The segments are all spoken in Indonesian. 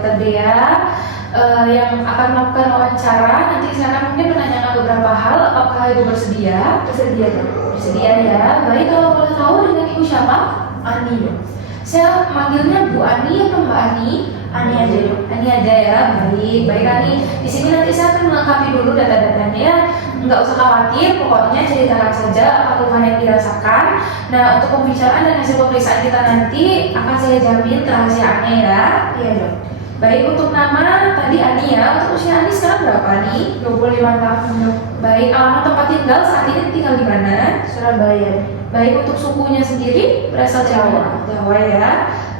Dokter Dea yang akan melakukan wawancara. Nanti saya akan mungkin menanyakan beberapa hal. Apakah Ibu bersedia? Bersedia dok. Bersedia ya. Baik, kalau boleh tahu dengan Ibu siapa? Ani dok. Saya manggilnya Bu Ani atau Mbak Ani? Ani aja dok. Ani aja ya. Baik Ani. Di sini nanti saya akan melengkapi dulu data-datanya. Nggak usah khawatir, pokoknya ceritakan saja apa keluhan yang dirasakan. Nah, untuk pembicaraan dan hasil pemeriksaan kita nanti akan saya jamin kerahasiaannya ya. Iya dok. Baik, untuk nama tadi Ani ya. Untuk usia Ani sekarang berapa nih? 25 tahun dok. Baik, alamat tempat tinggal saat ini tinggal di mana? Surabaya. Baik, untuk sukunya sendiri berasal dari Jawa. Jawa ya.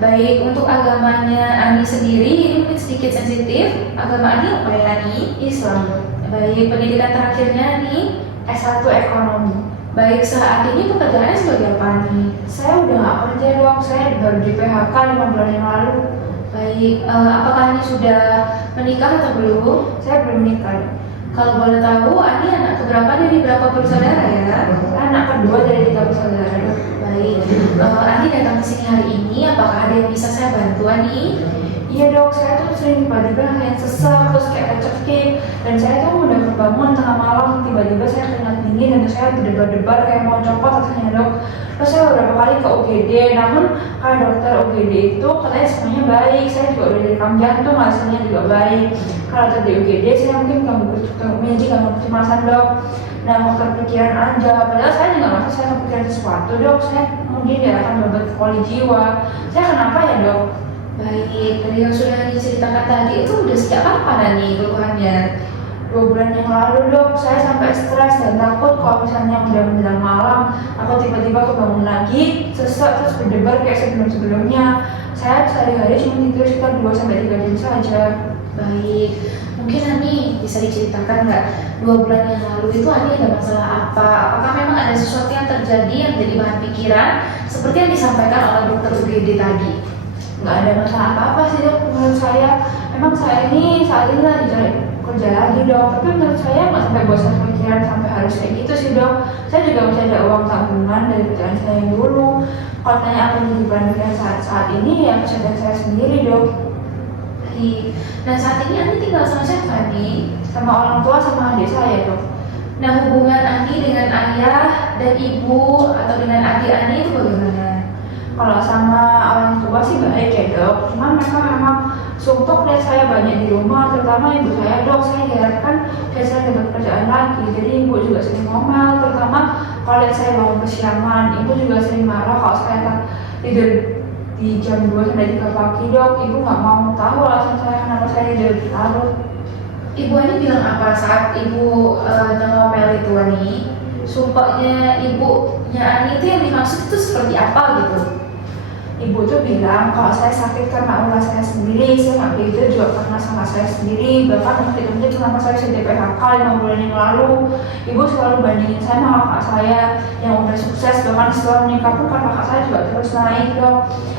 Baik, untuk agamanya Ani sendiri ini mungkin sedikit sensitif. Agama Ani apa ya Ani? Islam dok. Baik, pendidikan terakhirnya Ani? S1 ekonomi. Baik, saat ini pekerjaannya sebagai apa nih? Saya udah nggak kerja dok. Saya baru di PHK 5 bulan yang lalu. Baik, apakah Ani sudah menikah atau belum? Saya belum nikah dok. Kalau boleh tahu, Ani anak keberapa dari berapa bersaudara ya? Saya anak kedua dari 3 bersaudara dok. Baik, Ani datang ke sini hari ini, apakah ada yang bisa saya bantu Ani? Iya dok, saya tuh sering tiba-tiba kayak sesak, terus kayak kecekik. Dan saya tuh udah kebangun tengah malam, tiba-tiba saya keringat dingin dan saya berdebar-debar kayak mau copot rasanya dok. Terus saya beberapa kali ke UGD, namun kata dokter UGD itu katanya semuanya baik. Saya juga udah direkam jantung, hasilnya juga baik. Kalau di UGD saya mungkin ganggu kecemasan dok. Nah, faktor pikiran aja, padahal saya juga merasa saya kepikiran sesuatu dok. Saya mungkin akan berobat ke poli jiwa. Saya kenapa ya dok? Baik, dari yang sudah diceritakan tadi itu udah sejak kapan nih keluhannya? 2 bulan yang lalu dok, saya sampai stres dan takut kalau misalnya udah menjelang malam aku tiba-tiba kebangun lagi, sesak terus berdebar kayak sebelum-sebelumnya. Saya sehari-hari cuma tidur sekitar 2-3 jam saja. Baik, mungkin Ani bisa diceritakan nggak 2 bulan yang lalu itu Ani ada masalah apa? Apakah memang ada sesuatu yang terjadi yang jadi bahan pikiran seperti yang disampaikan oleh dokter UGD tadi? Nggak ada masalah apa-apa sih dok menurut saya. Memang saya ini saat ini lagi cari kerja lagi dok, tapi menurut saya nggak sampai bosan pikiran sampai harus kayak gitu sih dok. Saya juga masih ada uang tabungan dari kerjaan saya yang dulu. Kalau tanya apa yang jadi pikiran saat ini ya kesehatan saya sendiri dok. Baik, nah saat ini Ani tinggal sama siapa nih? Sama orang tua sama adik saya dok. Nah, hubungan Ani dengan ayah dan ibu atau dengan adik Ani itu bagaimana? Kalau sama orang tua sih baik ya dok, cuman mereka memang sumpah lihat saya banyak di rumah, terutama ibu saya dok. Saya diharapkan saya dapat kerjaan lagi, jadi ibu juga sering ngomel, terutama kalau lihat saya bangun kesiangan. Ibu juga sering marah kalau saya tidur di jam 2-3 pagi dok. Ibu nggak mau tahu alasan saya kenapa saya tidur larut. Ibu Ani bilang apa saat ibu ngomel itu Ani? Sumpahnya ibunya Ani itu yang dimaksud itu seperti apa gitu? Ibu tuh bilang kalau saya sakit karena ulah saya sendiri, saya nggak tidur juga karena salah saya sendiri. Bahkan waktu itu kenapa saya sudah PHK 5 bulan yang lalu. Ibu selalu bandingin saya sama kakak saya yang udah sukses. Bahkan setelah menikah pun kan kakak saya juga terus naik dok.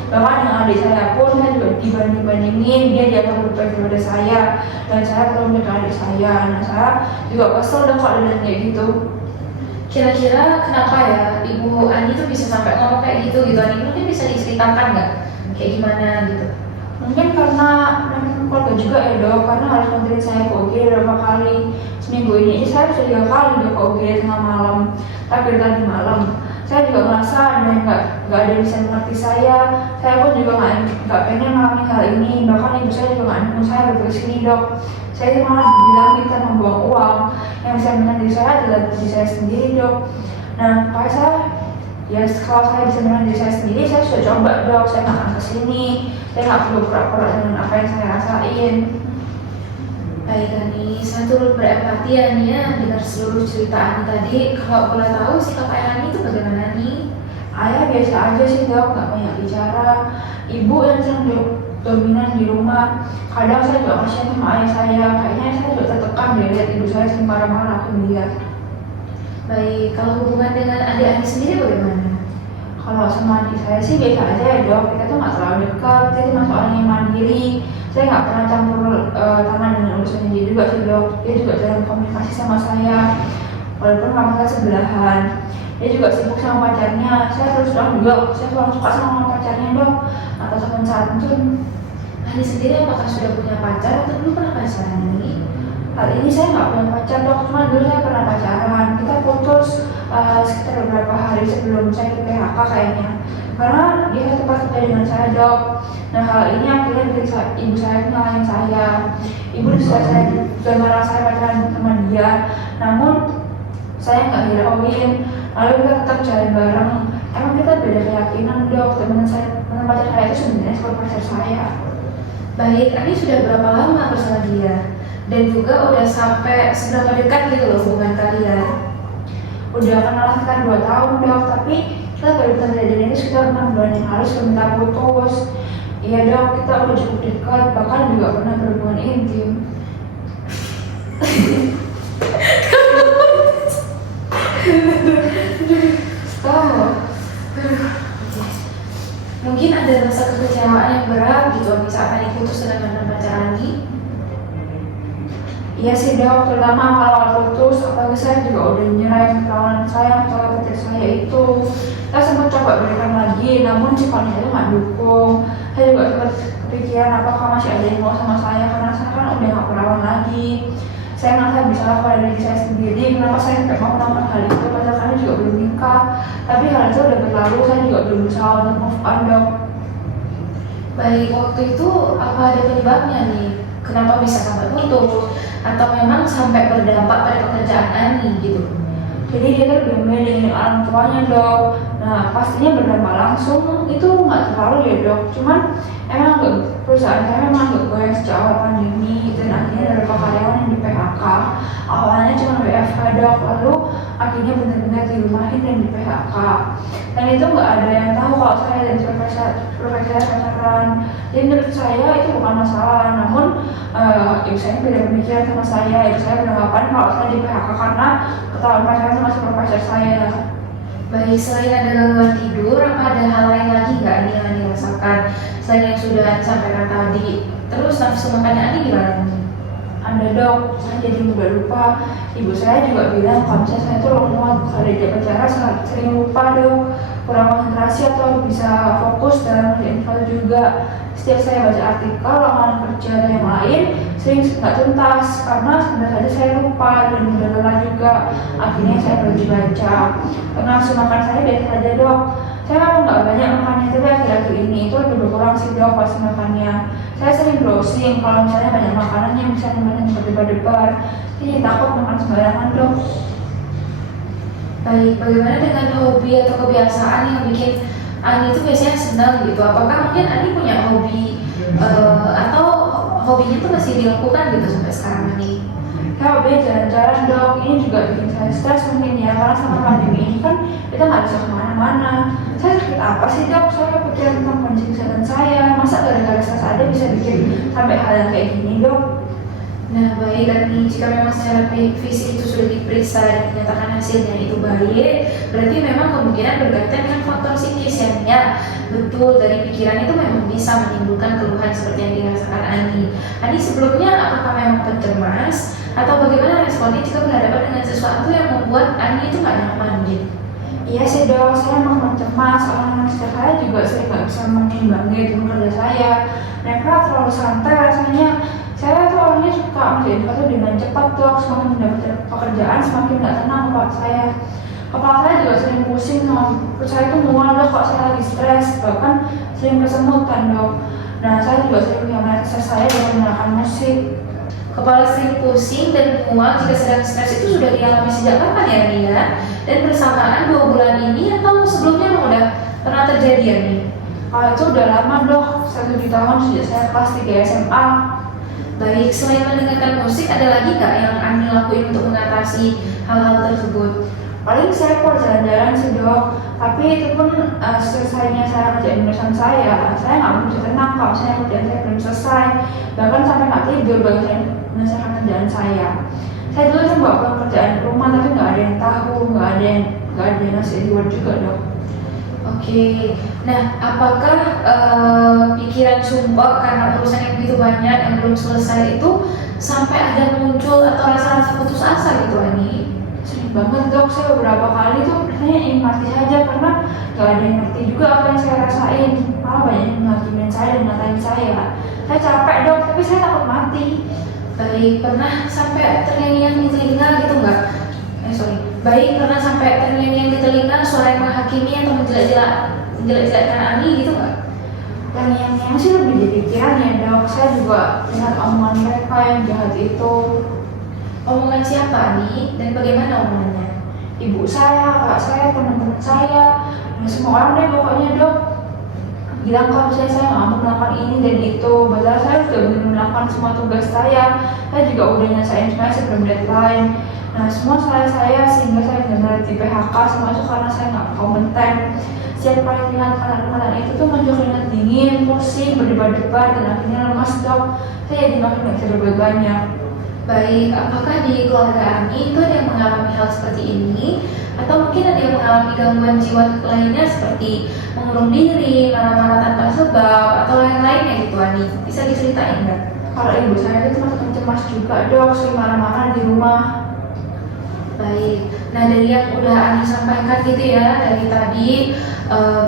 Bahkan dengan adik saya pun saya juga dibanding-bandingin, dia dianggap lebih baik daripada saya, dan saya belum dengan adik saya. Nah saya juga kesel dong kalau ada kayak gitu. Kira-kira kenapa ya Ibu Ani tuh bisa sampai ngomong kayak gitu Ani mungkin bisa diceritakan nggak kayak gimana gitu? Mungkin karena keluarga juga ya dok, karena harus nganterin saya ke UGD beberapa kali. Seminggu ini saya sudah 3 kali dok ke UGD tengah malam, terakhir tadi malam. Saya juga merasa ada yang nggak ada yang bisa mengerti saya. Saya pun juga nggak pengen mengalami hal ini. Bahkan ibu saya juga nggak mendukung saya berterus sini dok. Saya malah dibilang kita membuang uang. Yang bisa menang diri saya adalah diri saya sendiri dok. Nah kalau saya bisa menang diri saya sendiri, saya sudah coba dok. Saya nggak akan kesini. Saya nggak perlu pura-pura dengan apa yang saya rasain. Baik Ani, saya turut berempati Ani ya dengar seluruh cerita Ani tadi. Kalau boleh tahu sikap ayah Ani itu bagaimana Ani? Ayah biasa aja sih dok, nggak banyak bicara. Ibu yang sering dominan di rumah. Kadang saya juga kasihan sama ayah saya. Kayaknya saya juga tertekan deh lihat ibu saya sering marah-marah ke dia. Baik, kalau hubungan dengan adik Ani sendiri bagaimana? Kalau sama adik saya sih biasa aja ya dok. Kita tuh nggak terlalu dekat. Dia termasuk orang yang mandiri. Saya nggak pernah campur tangan dengan urusannya dia juga sih dok. Dia juga jarang komunikasi sama saya. Walaupun kamar saya sebelahan. Dia juga sibuk sama pacarnya. Saya terus terang juga, saya kurang suka sama pacarnya dok. Atau sopan santun. Ani sendiri apakah sudah punya pacar atau dulu pernah pacaran ini? Kali ini saya nggak punya pacar dok, cuma dulu saya pernah pacaran. Kita putus sekitar beberapa hari sebelum saya ke PHK kayaknya. Karena dia tepat kerja dengan saya dok. Nah hal ini akhirnya bikin ibu saya nyalahin saya. Ibu sudah marah saya pacaran sama dia. Namun saya nggak hirauin. Lalu kita tetap jalan bareng. Emang kita beda keyakinan dok. Teman pacar saya itu sebenarnya seperti pacar saya. Baik, Ani sudah berapa lama bersama dia? Dan juga udah sampai seberapa dekat gitu loh hubungan kalian? Udah kenal sekitar 2 tahun dok, tapi kita baru terjadi ini sekitar 6 bulan yang lalu sebelum kita putus. Iya dok, kita udah cukup dekat, bahkan juga pernah berhubungan intim. Stop. Mungkin ada rasa kekecewaan yang berat gitu saat Ani putus dengan mantan pacar Ani. Iya sih dok, terutama awal putus, apalagi saya juga udah nyerahin kawan saya atau pacar saya itu. Kita sempat coba berikan lagi, namun sifatnya itu nggak dukung. Saya juga sempat kepikiran apakah masih ada yang mau sama saya, karena saya kan udah nggak perawan lagi. Saya merasa bisa lakukan dari diri saya sendiri. Kenapa saya sampai mau melakukan hal itu? Padahal kami juga belum nikah. Tapi hal itu udah berlalu, saya juga belum berusaha untuk move on dok. Baik, waktu itu apa ada penyebabnya nih? Kenapa bisa sampai putus? Atau memang sampai berdampak pada pekerjaan Ani gitu? Jadi dia kan lebih memilih dengan orang tuanya dok. Nah pastinya berdampak langsung itu nggak terlalu ya dok. Cuman emang perusahaan saya memang nggak goyang sejak awal pandemi dan akhirnya ada beberapa karyawan yang di PHK. Awalnya cuma WFH dok, lalu akhirnya benar-benar dirumahin dan di PHK. Dan itu nggak ada yang tahu kalau saya dan profesor pacaran. Jadi menurut saya itu bukan masalah. Namun ibu saya beda pemikiran sama saya. Ibu saya beranggapan kalau saya di PHK karena ketahuan pacaran sama supervisor saya. Baik, selain ada gangguan tidur, apa ada hal lain lagi nggak Ani yang Ani rasakan selain yang sudah Ani sampaikan tadi? Terus nafsu makannya Ani gimana nih? Ada dok, saya jadi mudah lupa. Ibu saya juga bilang kalau misalnya saya itu lemot, kalau diajak bicara sering lupa dok, kurang konsentrasi atau bisa fokus dalam info juga. Setiap saya baca artikel, lamaran kerja dan yang lain, sering nggak tuntas karena sebenarnya saya lupa dan mudah lelah juga. Akhirnya saya berhenti baca. Nafsu makan saya biasa saja dok. Saya memang nggak banyak makannya, tapi akhir-akhir ini itu lebih berkurang sih dok pas makannya. Saya sering browsing kalau misalnya banyak makanan yang bisa nyimpan berdebar-debar. Jadi takut makan sembarangan dok. Baik, bagaimana dengan hobi atau kebiasaan yang bikin Ani itu biasanya senang gitu? Apakah mungkin Ani punya hobi atau hobinya tuh masih dilakukan gitu sampai sekarang ini? Ya hobi jalan-jalan dok, ini juga bikin saya stres mungkin ya, karena sama pandemi ini kan kita nggak bisa kemana-mana. Saya sakit apa sih dok? Saya pikir tentang kondisi kesehatan saya, masa gara-gara stres ada bisa bikin sampai hal yang kayak gini dok? Nah baik, Ani, jika memang secara fisik itu sudah diperiksa dan dinyatakan hasilnya itu baik, berarti memang kemungkinan berkaitan dengan faktor psikis ya. Betul, dari pikiran itu memang bisa menimbulkan keluhan seperti yang dirasakan Ani. Ani sebelumnya apakah memang pencemas atau bagaimana responnya jika berhadapan dengan sesuatu yang membuat Ani itu nggak nyaman gitu? Iya sih dok, saya memang cemas, orang-orang sekitar saya juga sering nggak bisa mengimbangi ritme kerja saya. Mereka terlalu santai rasanya. Saya tuh orangnya suka menjadi sesuatu dengan cepat dok, semakin mendapat pekerjaan semakin nggak tenang kepala saya juga sering pusing, perut saya itu mual dok kalau saya lagi stres, bahkan sering kesemutan dok. Nah saya juga sering mengambil stres saya dengan menggunakan musik. Kepala sering pusing dan mual jika sedang stres itu sudah dialami sejak kapan ya Nia? Dan bersamaan 2 bulan ini atau sebelumnya memang udah pernah terjadi ya nih? Itu udah lama dok, 1 tahun sejak saya kelas 3 SMA. Baik, selain mendengarkan musik, ada lagi nggak yang Ani lakuin untuk mengatasi hal-hal tersebut? Paling saya keluar jalan-jalan sih dok, tapi itu pun selesainya saya kerjain urusan saya nggak bisa tenang kalau saya kerjaan saya belum selesai, bahkan sampai nggak tidur bagi saya menyelesaikan kerjaan saya. Saya dulu coba pulang kerjaan rumah tapi nggak ada yang tahu, nggak ada yang ngasih di luar juga dok. Oke, nah apakah pikiran sumpah karena urusan yang begitu banyak yang belum selesai itu sampai ada muncul atau rasa-rasa putus asa gitu Ani? Sering banget dok, saya beberapa kali tuh rasanya ingin mati saja karena gak ada yang ngerti juga apa yang saya rasain, malah banyak yang menghakimin saya dan ngatain saya. Saya capek dok, tapi saya takut mati. Baik, pernah sampai terngiang di telinga gitu nggak? Baik, pernah sampai terngiang di telinga suara yang menghakimi atau menjelek-jelekkan Ani gitu nggak? Dan yang sih lebih di pikiran ya dok, saya juga lihat omongan mereka yang jahat itu. Omongan siapa Ani dan bagaimana omongannya? Ibu saya, kakak saya, teman-teman saya, dan semua orang deh pokoknya dok bilang kalau saya nggak mau melakukan ini dan itu, padahal saya sudah benar melakukan semua tugas saya juga udah nyesain semuanya sebelum deadline. Nah semua salah saya sehingga saya benar-benar di PHK, semua itu karena saya nggak kompeten. Setiap kali lihat kalian itu tuh muncul keringat dingin, pusing, berdebar-debar, dan akhirnya lemas dok. Saya jadi makin nggak bisa berbuat banyak. Baik, apakah di keluarga Ani itu ada yang mengalami hal seperti ini? Atau mungkin ada yang mengalami gangguan jiwa lainnya seperti mengurung diri, marah-marah tanpa sebab, atau lain-lainnya gitu Ani? Bisa diceritain nggak? Kalau ibu saya itu masih cemas juga dok, sering marah-marah di rumah. Baik, nah dari yang udah Ani sampaikan gitu ya, dari tadi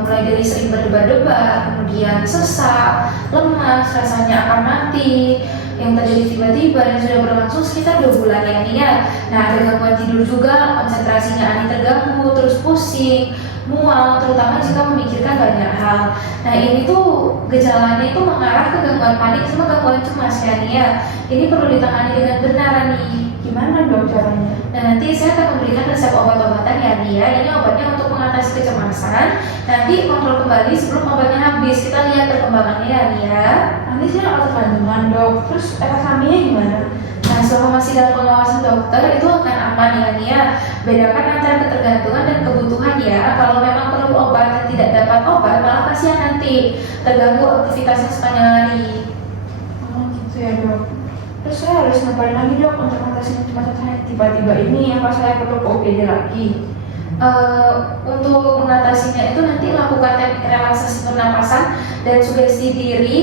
mulai dari sering berdebar-debar, kemudian sesak, lemas, rasanya akan mati, yang terjadi tiba-tiba dan sudah berlangsung sekitar 2 bulan ya Ani ya. Nah ada gangguan tidur juga, konsentrasinya Ani terganggu, terus pusing, mual, terutama jika memikirkan banyak hal. Nah ini tuh gejalanya itu mengarah ke gangguan panik sama gangguan cemas ya Ani ya. Ini perlu ditangani dengan benar nih. Gimana dok caranya? Nah nanti saya akan memberikan resep obat-obatan ya Ani ya. Ini obatnya untuk mengatasi kecemasan. Nanti kontrol kembali sebelum obatnya habis. Kita lihat perkembangannya ya Ani ya. Nanti saya akan kandungan dok, terus efek sampingnya gimana? Nah selama masih dalam pengawasan dokter itu akan aman ya Ani ya. Bedakan antara ketergantungan dan kebutuhan ya. Kalau memang perlu obat dan tidak dapat obat, malah kasihan nanti terganggu aktivitasnya sepanjang hari. Oh gitu ya dok. Terus saya harus ngapain lagi dok untuk mengatasi kecemasan saya tiba-tiba ini? Apa saya perlu ke UGD lagi? Untuk mengatasinya itu nanti lakukan teknik relaksasi pernapasan dan sugesti diri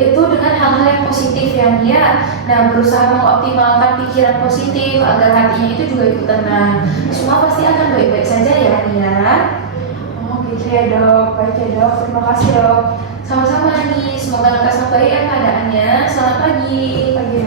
itu dengan hal-hal yang positif ya Nia. Nah berusaha mengoptimalkan pikiran positif agar hatinya itu juga ikut tenang. Semua pasti akan baik-baik saja ya Nia. Oh gitu ya dok, baik ya dok, terima kasih dok. Sama-sama nih, semoga lekas membaik ya keadaannya. Selamat pagi. Pagi.